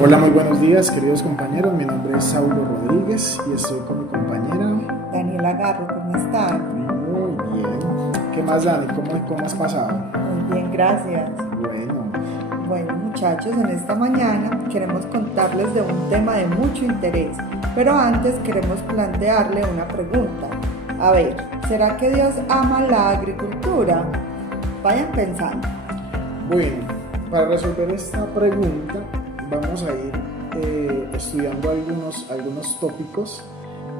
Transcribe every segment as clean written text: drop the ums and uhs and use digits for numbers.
Hola, muy buenos días, queridos compañeros. Mi nombre es Saulo Rodríguez y estoy con mi compañera Daniela Garro. ¿Cómo estás? Muy bien. ¿Qué más, Dani? ¿Cómo has pasado? Muy bien, gracias. Bueno, muchachos, en esta mañana queremos contarles de un tema de mucho interés, pero antes queremos plantearle una pregunta. A ver, ¿será que Dios ama la agricultura? Vayan pensando. Bueno, para resolver esta pregunta vamos a ir estudiando algunos tópicos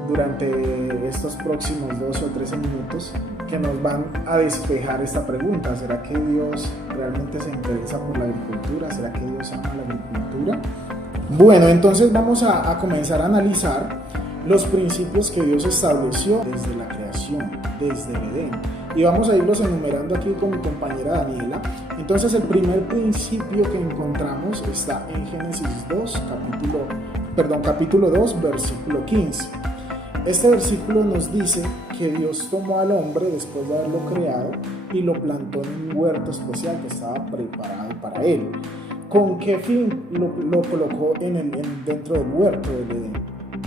durante estos próximos 12 o 13 minutos que nos van a despejar esta pregunta. ¿Será que Dios realmente se interesa por la agricultura? ¿Será que Dios ama la agricultura? Bueno, entonces vamos a comenzar a analizar los principios que Dios estableció desde la creación, desde el Edén. Y vamos a irlos enumerando aquí con mi compañera Daniela. Entonces el primer principio que encontramos está en Génesis capítulo 2, versículo 15. Este versículo nos dice que Dios tomó al hombre después de haberlo creado y lo plantó en un huerto especial que estaba preparado para él. ¿Con qué fin lo colocó dentro del huerto del Edén?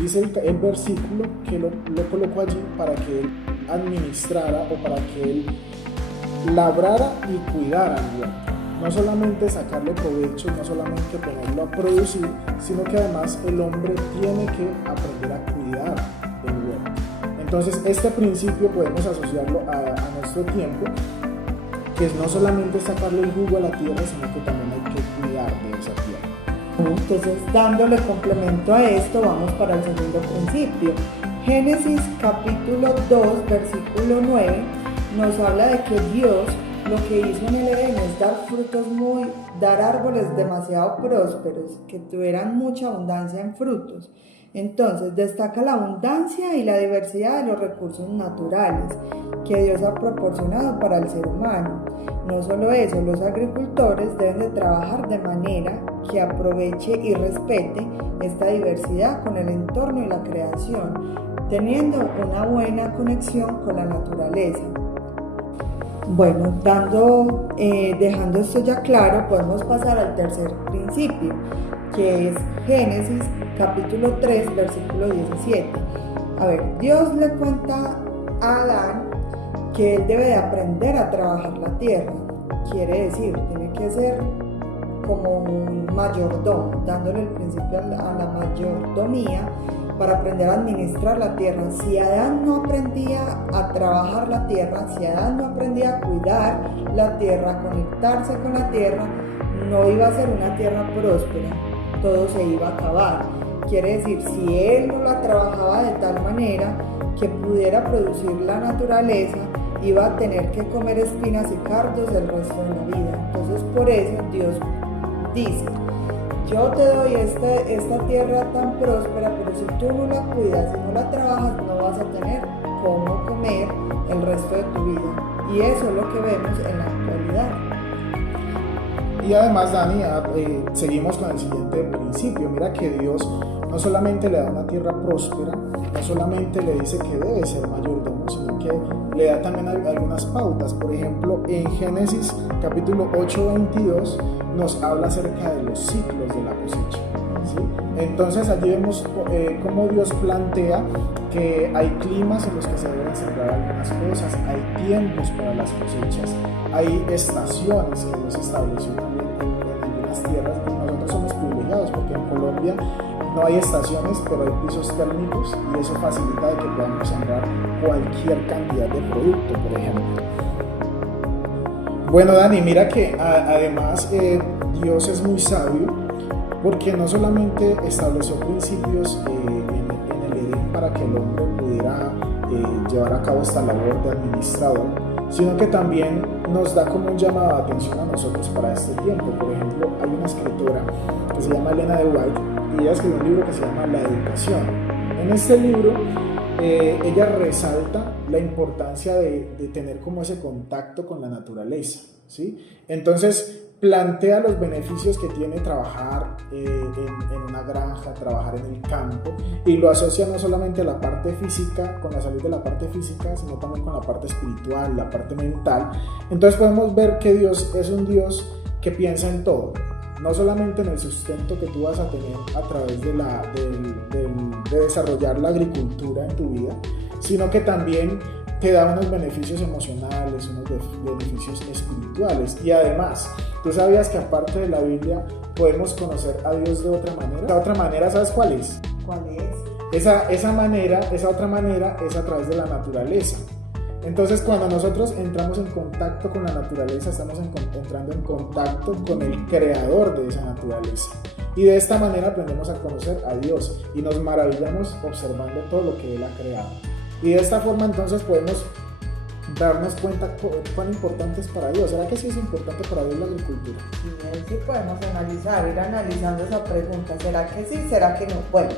Dice el versículo que lo colocó allí para que él administrara o para que él labrara y cuidara el huerto. No solamente sacarle provecho, no solamente ponerlo a producir, sino que además el hombre tiene que aprender a cuidar el huerto. Entonces este principio podemos asociarlo a nuestro tiempo, que es no solamente sacarle el jugo a la tierra, sino que también hay que cuidar de esa tierra. Entonces, dándole complemento a esto, vamos para el segundo principio. Génesis capítulo 2, versículo 9, nos habla de que Dios lo que hizo en el Edén es dar árboles demasiado prósperos, que tuvieran mucha abundancia en frutos. Entonces, destaca la abundancia y la diversidad de los recursos naturales que Dios ha proporcionado para el ser humano. No solo eso, los agricultores deben de trabajar de manera que aproveche y respete esta diversidad con el entorno y la creación, teniendo una buena conexión con la naturaleza. Bueno, dejando esto ya claro, podemos pasar al tercer principio, que es Génesis capítulo 3, versículo 17. A ver, Dios le cuenta a Adán que él debe de aprender a trabajar la tierra. Quiere decir, tiene que ser como un mayordomo, dándole el principio a la mayordomía para aprender a administrar la tierra. Si Adán no aprendía a trabajar la tierra, si Adán no aprendía a cuidar la tierra, a conectarse con la tierra, no iba a ser una tierra próspera, todo se iba a acabar. Quiere decir, si él no la trabajaba de tal manera que pudiera producir la naturaleza, iba a tener que comer espinas y cardos el resto de la vida. Entonces, por eso Dios dice: yo te doy esta tierra tan próspera, pero si tú no la cuidas, si no la trabajas, no vas a tener cómo comer el resto de tu vida. Y eso es lo que vemos en la actualidad. Y además, Dani, seguimos con el siguiente principio. Mira que Dios no solamente le da una tierra próspera, no solamente le dice que debe ser mayordomo, sino que le da también algunas pautas. Por ejemplo, en Génesis capítulo 8, 22 nos habla acerca de los ciclos de la cosecha, ¿sí? Entonces allí vemos cómo Dios plantea que hay climas en los que se deben sembrar algunas cosas, hay tiempos para las cosechas, hay estaciones que Dios estableció también en algunas tierras. Nosotros somos privilegiados porque en Colombia no hay estaciones, pero hay pisos térmicos y eso facilita de que podamos sembrar cualquier cantidad de producto, por ejemplo. Bueno, Dani, mira que además Dios es muy sabio porque no solamente estableció principios en el Edén para que el hombre pudiera llevar a cabo esta labor de administrador, sino que también nos da como un llamado de atención a nosotros para este tiempo. Por ejemplo, hay una escritora que se llama Ellen G. White y ella escribió un libro que se llama La Educación. En este libro ella resalta la importancia de tener como ese contacto con la naturaleza, ¿sí? Entonces plantea los beneficios que tiene trabajar en una granja, trabajar en el campo, y lo asocia no solamente a la parte física, con la salud de la parte física, sino también con la parte espiritual, la parte mental. Entonces podemos ver que Dios es un Dios que piensa en todo. no solamente en el sustento que tú vas a tener a través de desarrollar la agricultura en tu vida, sino que también te da unos beneficios emocionales, unos beneficios espirituales. Y además, ¿tú sabías que aparte de la Biblia podemos conocer a Dios de otra manera? La otra manera, ¿sabes cuál es? ¿Cuál es? Esa otra manera es a través de la naturaleza. Entonces, cuando nosotros entramos en contacto con la naturaleza, estamos entrando en contacto con el creador de esa naturaleza. Y de esta manera aprendemos a conocer a Dios y nos maravillamos observando todo lo que Él ha creado. Y de esta forma entonces podemos darnos cuenta cuán importante es para Dios. ¿Será que sí es importante para Dios la agricultura? Sí podemos ir analizando esa pregunta. ¿Será que sí? ¿Será que no? Bueno,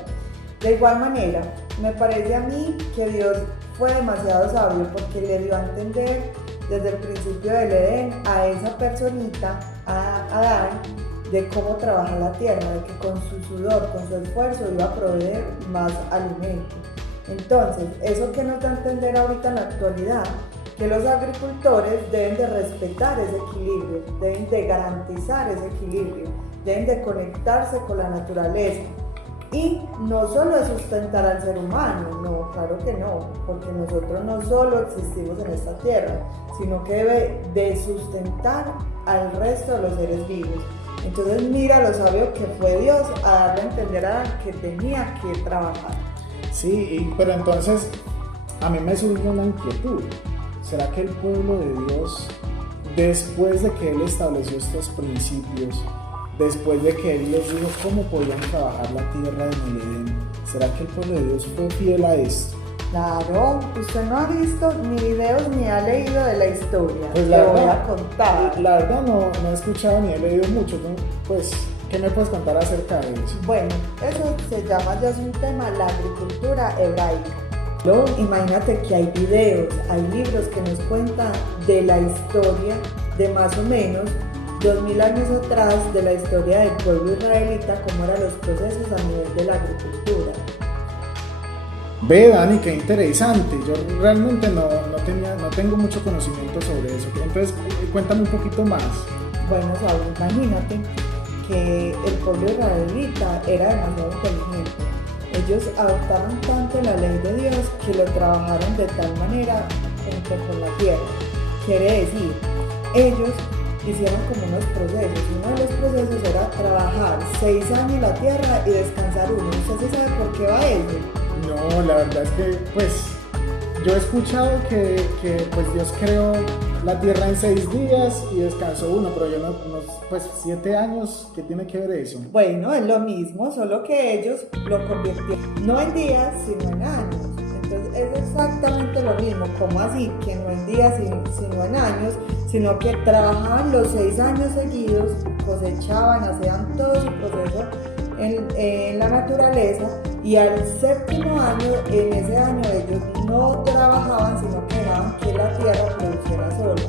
de igual manera, me parece a mí que Dios fue demasiado sabio porque le dio a entender desde el principio del Edén a esa personita, a Adán, de cómo trabaja la tierra, de que con su sudor, con su esfuerzo iba a proveer más alimento. Entonces, eso que nos da a entender ahorita en la actualidad, que los agricultores deben de respetar ese equilibrio, deben de garantizar ese equilibrio, deben de conectarse con la naturaleza. Y no solo de sustentar al ser humano, no, claro que no, porque nosotros no solo existimos en esta tierra, sino que debe de sustentar al resto de los seres vivos. Entonces mira lo sabio que fue Dios a darle a entender a Adán que tenía que trabajar. Sí, pero entonces a mí me surge una inquietud. ¿Será que el pueblo de Dios, después de que Él estableció estos principios, después de que Él les dijo cómo podían trabajar la tierra en el Edén, ¿será que el pueblo de Dios fue fiel a esto? Claro, usted no ha visto ni videos ni ha leído de la historia. Pues le voy a contar. La verdad no he escuchado ni he leído mucho, ¿no? Pues, ¿qué me puedes contar acerca de eso? Bueno, eso se llama, ya es un tema, la agricultura hebraica. Imagínate que hay videos, hay libros que nos cuentan de la historia de más o menos 2000 años atrás, de la historia del pueblo israelita, cómo eran los procesos a nivel de la agricultura. Ve, Dani, qué interesante. Yo realmente no tengo mucho conocimiento sobre eso. Entonces, cuéntame un poquito más. Bueno, Saúl, imagínate que el pueblo israelita era demasiado inteligente. Ellos adoptaron tanto la ley de Dios que lo trabajaron de tal manera junto con la tierra. Quiere decir, ellos hicieron como unos procesos. Uno de los procesos era trabajar 6 años la tierra y descansar uno. ¿Usted sí sabe por qué va eso? No, la verdad es que, pues, yo he escuchado que pues Dios creó la tierra en 6 días y descansó uno, pero yo pues 7 años, ¿qué tiene que ver eso? Bueno, es lo mismo, solo que ellos lo convirtieron no en días, sino en años. Entonces es exactamente lo mismo, como así, que no en días, sino en años, sino que trabajaban los 6 años seguidos, cosechaban, hacían todo su proceso en la naturaleza, y al 7º año, en ese año ellos no trabajaban, sino que dejaban que la tierra produciera sola.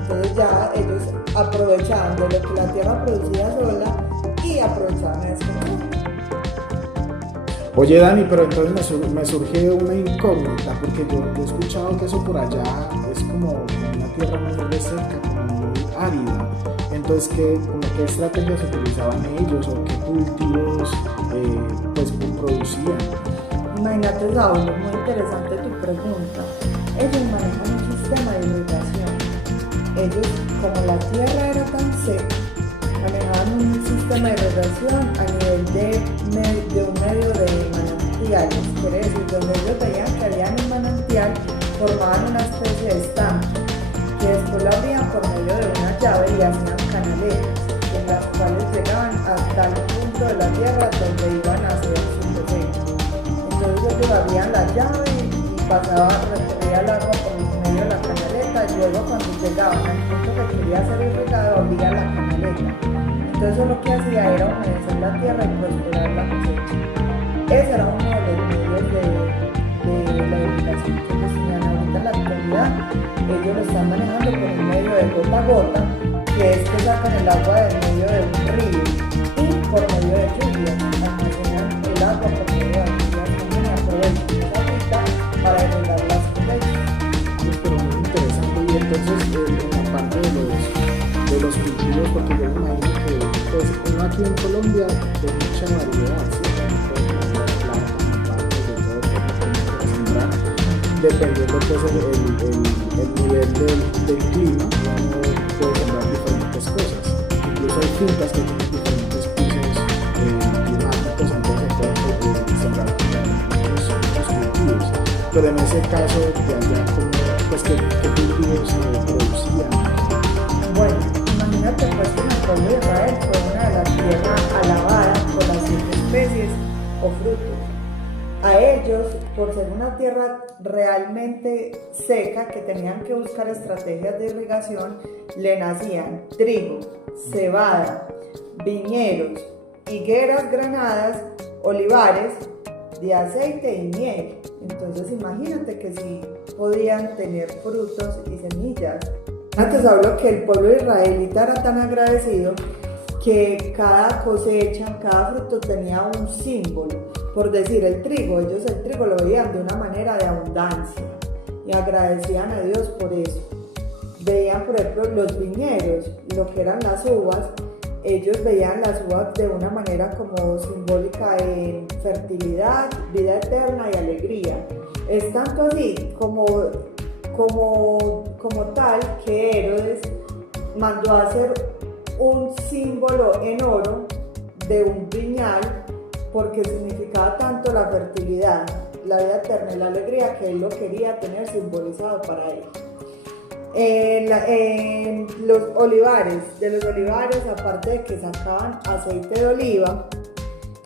Entonces ya ellos aprovechaban de lo que la tierra producía sola y aprovechaban eso. Oye, Dani, pero entonces me surge una incógnita, porque yo he escuchado que eso por allá es como una tierra muy reseca, como muy árida. Entonces, ¿qué estrategias utilizaban ellos o qué cultivos pues producían? Imagínate, Saúl, muy interesante tu pregunta. Ellos manejan un sistema de irrigación. Ellos, como la tierra era tan seca, manejaban un sistema de irrigación a nivel de un medio de manantiales. Quiere decir, donde ellos veían que había un manantial, formaban una especie de estanque, que después lo abrían por medio de una llave y hacían canaletas, en las cuales llegaban hasta el punto de la tierra donde iban a hacer su cosecha. Entonces ellos abrían la llave y recorría el agua por medio de la canaleta, y luego cuando llegaban al punto que quería ser irrigado, abría la canaleta. Entonces lo que hacía era humedecer la tierra y prosperar la cosecha. Ese era uno de los medios de la irrigación que ellos tenían. Ahorita en la actualidad ellos lo están manejando por el medio de gota a gota, que es que sacan el agua del medio de un río, y por medio de lluvia almacenan el agua por medio de lluvia, y aprovechan esa agüita para irrigar las cosechas. Pero muy interesante. Y entonces en la parte de los cultivos, porque yo me imagino que pues aquí en Colombia de mucha variedad, ¿sí? Dependiendo pues el nivel del clima, uno puede sembrar diferentes cosas. Incluso hay fincas que tienen diferentes pisos climáticos, entonces se pueden sembrar muchos cultivos. Pero en ese caso, de allá, pues, ¿qué cultivos producían? Bueno, imagínate pues que en el pueblo de Israel fue una de las tierras alabadas por las 7 especies o frutos. A ellos, por ser una tierra realmente seca, que tenían que buscar estrategias de irrigación, le nacían trigo, cebada, viñedos, higueras granadas, olivares de aceite y miel. Entonces imagínate que sí podían tener frutos y semillas. Antes habló que el pueblo israelita era tan agradecido que cada cosecha, cada fruto tenía un símbolo. Por decir, el trigo, ellos el trigo lo veían de una manera de abundancia y agradecían a Dios por eso. Veían, por ejemplo, los viñedos, lo que eran las uvas, ellos veían las uvas de una manera como simbólica en fertilidad, vida eterna y alegría. Es tanto así como tal que Herodes mandó a hacer un símbolo en oro de un viñal, porque significaba tanto la fertilidad, la vida eterna y la alegría que él lo quería tener simbolizado para él. Los olivares, aparte de que sacaban aceite de oliva,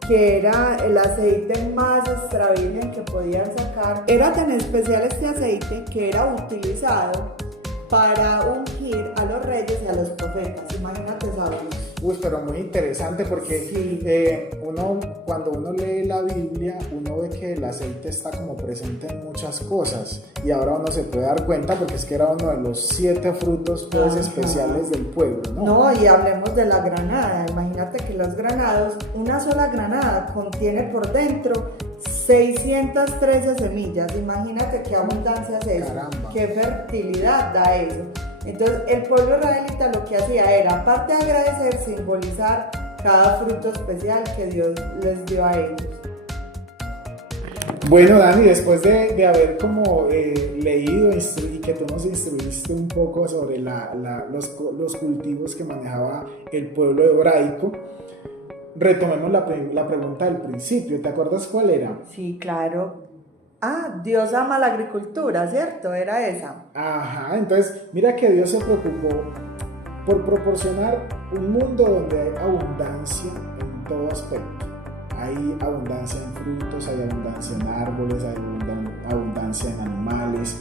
que era el aceite más extra virgen que podían sacar, era tan especial este aceite que era utilizado para ungir a los reyes y a los profetas. Imagínate, Saulo. Pero muy interesante porque sí. Cuando uno lee la Biblia, uno ve que el aceite está como presente en muchas cosas y ahora uno se puede dar cuenta porque es que era uno de los 7 frutos pues, especiales del pueblo, ¿no? No, y hablemos de la granada. Imagínate que los granados, una sola granada contiene por dentro 613 semillas. Imagínate qué abundancia es eso. Caramba. Qué fertilidad da eso. Entonces el pueblo israelita lo que hacía era, aparte de agradecer, simbolizar cada fruto especial que Dios les dio a ellos. Bueno, Dani, después de haber como leído y que tú nos instruiste un poco sobre los cultivos que manejaba el pueblo hebraico, retomemos la pregunta del principio. ¿Te acuerdas cuál era? Sí, claro. Dios ama la agricultura, ¿cierto? Era esa. Ajá, entonces mira que Dios se preocupó por proporcionar un mundo donde hay abundancia en todo aspecto. Hay abundancia en frutos, hay abundancia en árboles, hay abundancia en animales.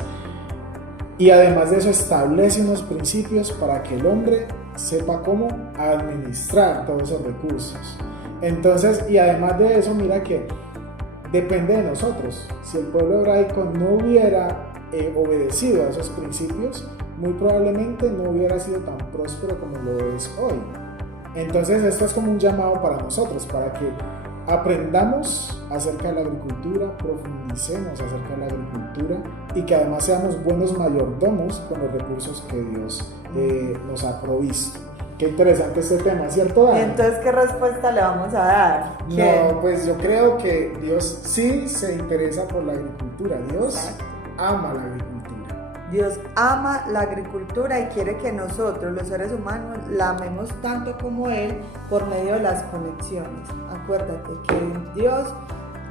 Y además de eso establece unos principios para que el hombre sepa cómo administrar todos esos recursos. Entonces, y además de eso, mira que depende de nosotros. Si el pueblo hebraico no hubiera obedecido a esos principios, muy probablemente no hubiera sido tan próspero como lo es hoy. Entonces esto es como un llamado para nosotros, para que aprendamos acerca de la agricultura, profundicemos acerca de la agricultura y que además seamos buenos mayordomos con los recursos que Dios nos ha provisto. Qué interesante este tema, ¿cierto, Dani? Entonces, ¿qué respuesta le vamos a dar? No, pues yo creo que Dios sí se interesa por la agricultura. Dios ama la agricultura. Dios ama la agricultura y quiere que nosotros, los seres humanos, la amemos tanto como Él por medio de las conexiones. Acuérdate que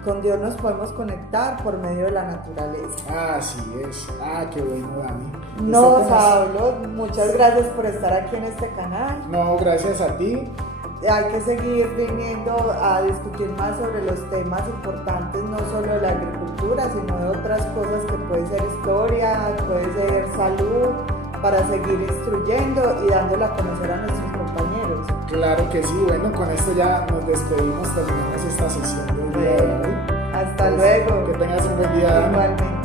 con Dios nos podemos conectar por medio de la naturaleza. Así es. Qué bueno, Dani. No, Saulo, muchas gracias por estar aquí en este canal. No, gracias a ti. Hay que seguir viniendo a discutir más sobre los temas importantes, no solo de la agricultura, sino de otras cosas que puede ser historia, puede ser salud, para seguir instruyendo y dándole a conocer a nuestros compañeros. Claro que sí. Bueno, con esto ya nos despedimos, terminamos esta sesión del día de hoy. Hasta luego. Que tengas un buen día. Igualmente.